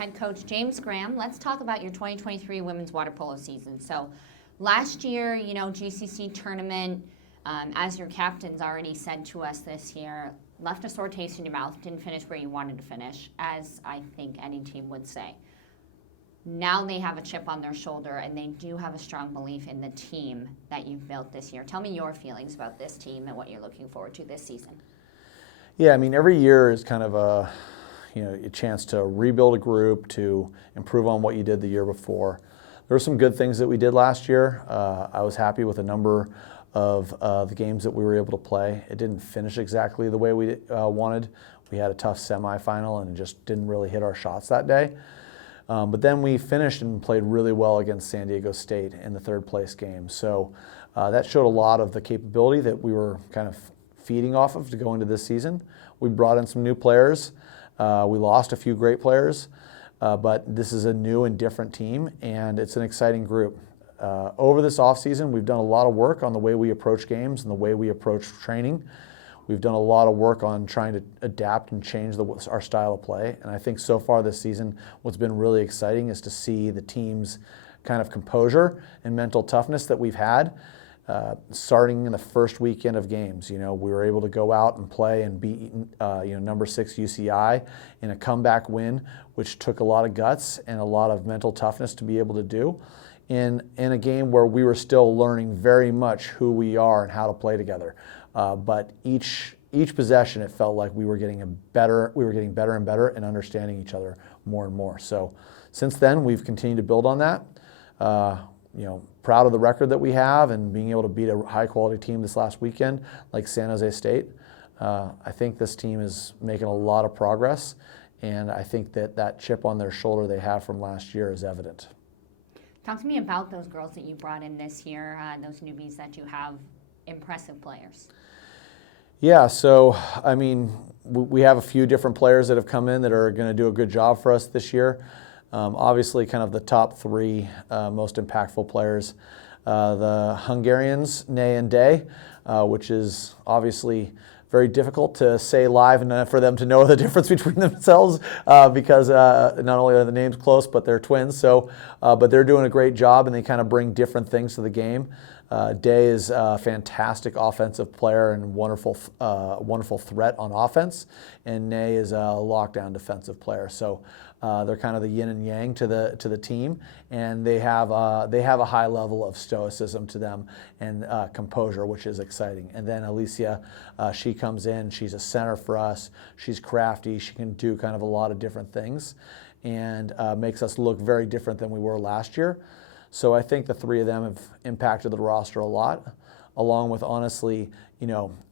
Head coach James Graham. Let's talk about your 2023 women's water polo season. So last year, GCC tournament, as your captains already said to us this year, left a sore taste in your mouth, didn't finish where you wanted to finish, as I think any team would say. Now they have a chip on their shoulder, and they do have a strong belief in the team that you've built this year. Tell me your feelings about this team and what you're looking forward to this season. Yeah, I mean, every year is kind of a chance to rebuild a group, to improve on what you did the year before. There were some good things that we did last year. I was happy with a number of the games that we were able to play. It didn't finish exactly the way we wanted. We had a tough semifinal and just didn't really hit our shots that day. But then we finished and played really well against San Diego State in the third place game. So that showed a lot of the capability that we were kind of feeding off of to go into this season. We brought in some new players. We lost a few great players, but this is a new and different team, and it's an exciting group. Over this offseason, we've done a lot of work on the way we approach games and the way we approach training. We've done a lot of work on trying to adapt and change our style of play, and I think so far this season, what's been really exciting is to see the team's kind of composure and mental toughness that we've had. Starting in the first weekend of games, we were able to go out and play and beat, number 6 UCI in a comeback win, which took a lot of guts and a lot of mental toughness to be able to do in a game where we were still learning very much who we are and how to play together. But each possession, it felt like we were getting better and better and understanding each other more and more. So since then, we've continued to build on that. Proud of the record that we have and being able to beat a high-quality team this last weekend like San Jose State. I think this team is making a lot of progress, and I think that chip on their shoulder they have from last year is evident. Talk to me about those girls that you brought in this year, those newbies that you have, impressive players. Yeah, so, I mean, we have a few different players that have come in that are going to do a good job for us this year. Obviously, kind of the top 3 most impactful players, the Hungarians, Nay and Day, which is obviously very difficult to say live and for them to know the difference between themselves because not only are the names close, but they're twins. So, but they're doing a great job, and they kind of bring different things to the game. Day is a fantastic offensive player and wonderful threat on offense, and Nay is a lockdown defensive player. So they're kind of the yin and yang to the team, and they have a high level of stoicism to them and composure, which is exciting. And then Alicia, she comes in. She's a center for us. She's crafty. She can do kind of a lot of different things, and makes us look very different than we were last year. So I think the 3 of them have impacted the roster a lot, along with, honestly,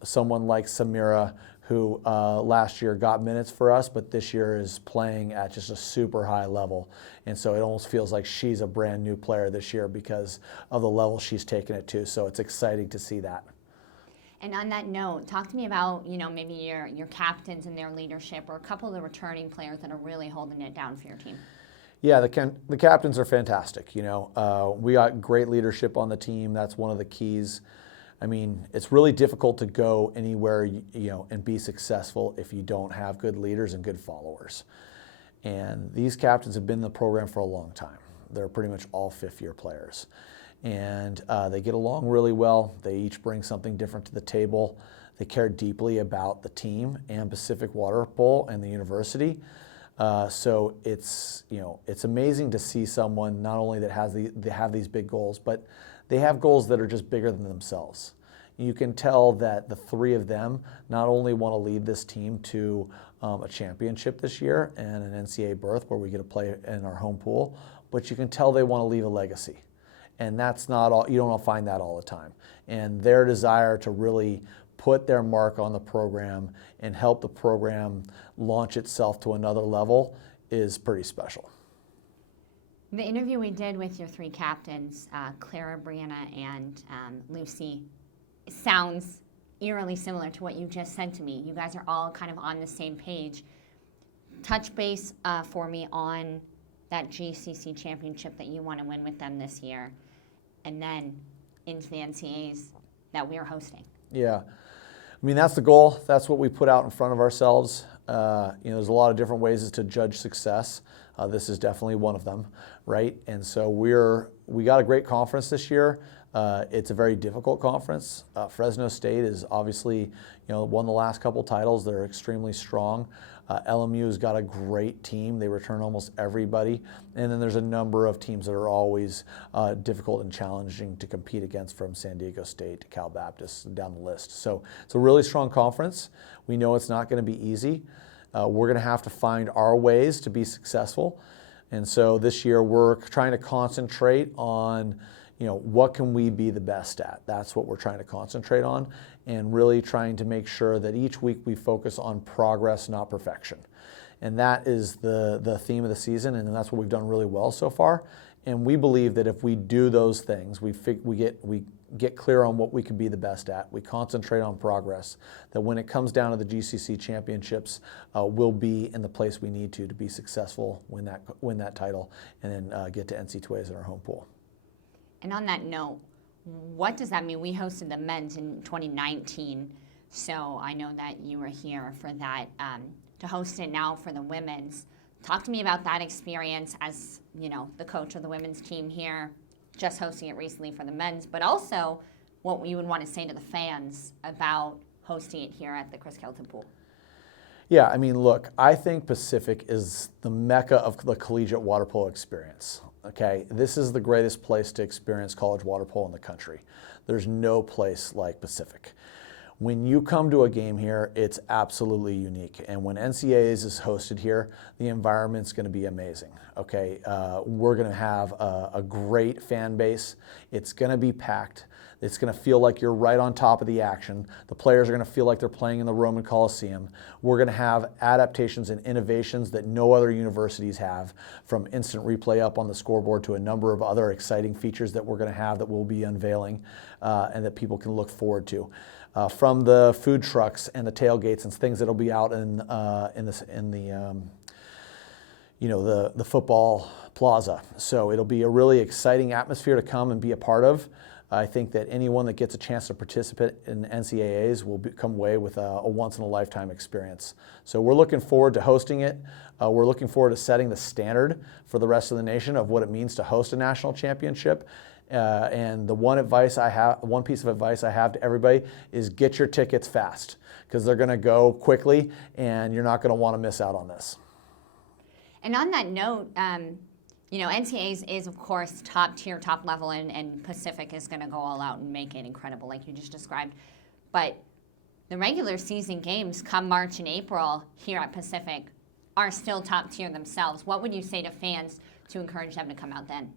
someone like Samira, who last year got minutes for us, but this year is playing at just a super high level. And so it almost feels like she's a brand new player this year because of the level she's taken it to. So it's exciting to see that. And on that note, talk to me about, maybe your captains and their leadership, or a couple of the returning players that are really holding it down for your team. Yeah, the captains are fantastic. We got great leadership on the team. That's one of the keys. I mean, it's really difficult to go anywhere, and be successful if you don't have good leaders and good followers. And these captains have been in the program for a long time. They're pretty much all 5th-year players. And they get along really well. They each bring something different to the table. They care deeply about the team and Pacific Water Polo and the university. So it's amazing to see someone not only that they have these big goals, but they have goals that are just bigger than themselves. You can tell that the 3 of them not only want to lead this team to a championship this year and an NCAA berth where we get to play in our home pool, but you can tell they want to leave a legacy. And that's not all, you don't find that all the time. And their desire to really put their mark on the program and help the program launch itself to another level is pretty special. The interview we did with your 3 captains, Clara, Brianna, and Lucy, sounds eerily similar to what you just said to me. You guys are all kind of on the same page. Touch base for me on that GCC championship that you want to win with them this year, and then into the NCAAs that we're hosting. Yeah. I mean, that's the goal. That's what we put out in front of ourselves. There's a lot of different ways to judge success. This is definitely one of them, right? And so we got a great conference this year. It's a very difficult conference. Fresno State is obviously, won the last couple titles. They're extremely strong. LMU's got a great team. They return almost everybody. And then there's a number of teams that are always difficult and challenging to compete against, from San Diego State to Cal Baptist down the list. So it's a really strong conference. We know it's not going to be easy. We're going to have to find our ways to be successful. And so this year we're trying to concentrate on what can we be the best at? That's what we're trying to concentrate on, and really trying to make sure that each week we focus on progress, not perfection. And that is the theme of the season, and that's what we've done really well so far. And we believe that if we do those things, we get clear on what we can be the best at, we concentrate on progress, that when it comes down to the GCC championships, we'll be in the place we need to be successful, win that title, and then get to NC2As in our home pool. And on that note, what does that mean? We hosted the men's in 2019, so I know that you were here for that. To host it now for the women's, talk to me about that experience as, the coach of the women's team here, just hosting it recently for the men's, but also what you would want to say to the fans about hosting it here at the Chris Kelton Pool. Yeah, look, I think Pacific is the mecca of the collegiate water polo experience. Okay, this is the greatest place to experience college water polo in the country. There's no place like Pacific. When you come to a game here, it's absolutely unique. And when NCAAs is hosted here, the environment's going to be amazing. Okay, we're going to have a great fan base. It's going to be packed. It's going to feel like you're right on top of the action. The players are going to feel like they're playing in the Roman Coliseum. We're going to have adaptations and innovations that no other universities have, from instant replay up on the scoreboard to a number of other exciting features that we're going to have that we'll be unveiling and that people can look forward to. From the food trucks and the tailgates and things that'll be out in the football plaza. So it'll be a really exciting atmosphere to come and be a part of. I think that anyone that gets a chance to participate in NCAAs will come away with a once-in-a-lifetime experience. So we're looking forward to hosting it. We're looking forward to setting the standard for the rest of the nation of what it means to host a national championship. And the one piece of advice I have to everybody is get your tickets fast, because they're going to go quickly, and you're not going to want to miss out on this. And on that note, NCAAs is, of course, top tier, top level, and Pacific is going to go all out and make it incredible, like you just described. But the regular season games come March and April here at Pacific are still top tier themselves. What would you say to fans to encourage them to come out then?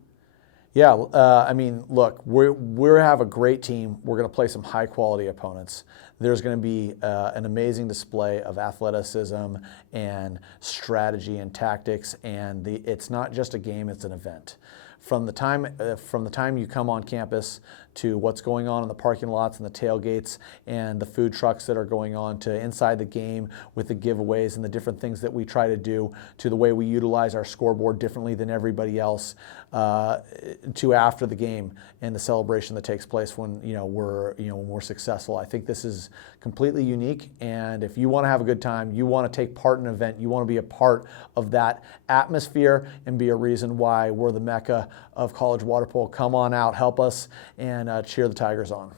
Yeah, look, we have a great team. We're going to play some high-quality opponents. There's going to be an amazing display of athleticism and strategy and tactics, and it's not just a game, it's an event. From the time you come on campus to what's going on in the parking lots and the tailgates and the food trucks that are going on, to inside the game with the giveaways and the different things that we try to do, to the way we utilize our scoreboard differently than everybody else, to after the game and the celebration that takes place when we're successful. I think this is completely unique, and if you want to have a good time, you want to take part in an event, you want to be a part of that atmosphere and be a reason why we're the mecca of college water polo. Come on out, help us, and cheer the Tigers on.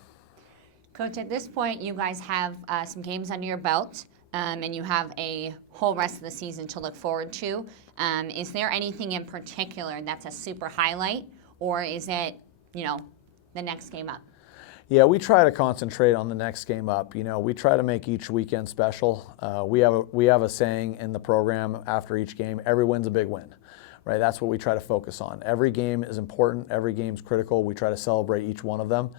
Coach, at this point, you guys have some games under your belt, and you have a whole rest of the season to look forward to. Is there anything in particular that's a super highlight, or is it, the next game up? Yeah, we try to concentrate on the next game up. We try to make each weekend special. We have a saying in the program after each game: every win's a big win. Right? That's what we try to focus on. Every game is important. Every game's critical. We try to celebrate each one of them.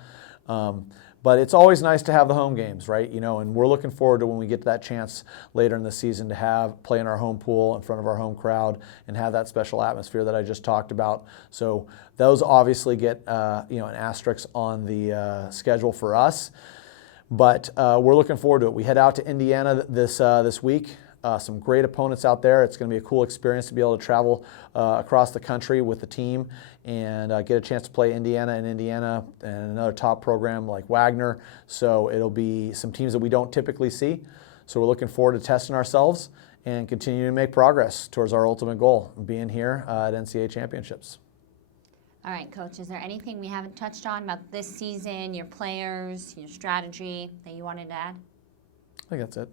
But it's always nice to have the home games, right? And we're looking forward to when we get that chance later in the season to play in our home pool in front of our home crowd and have that special atmosphere that I just talked about. So those obviously get an asterisk on the schedule for us. But we're looking forward to it. We head out to Indiana this week. Some great opponents out there. It's going to be a cool experience to be able to travel across the country with the team and get a chance to play Indiana and another top program like Wagner. So it'll be some teams that we don't typically see. So we're looking forward to testing ourselves and continuing to make progress towards our ultimate goal, being here at NCAA championships. All right, Coach, is there anything we haven't touched on about this season, your players, your strategy that you wanted to add? I think that's it.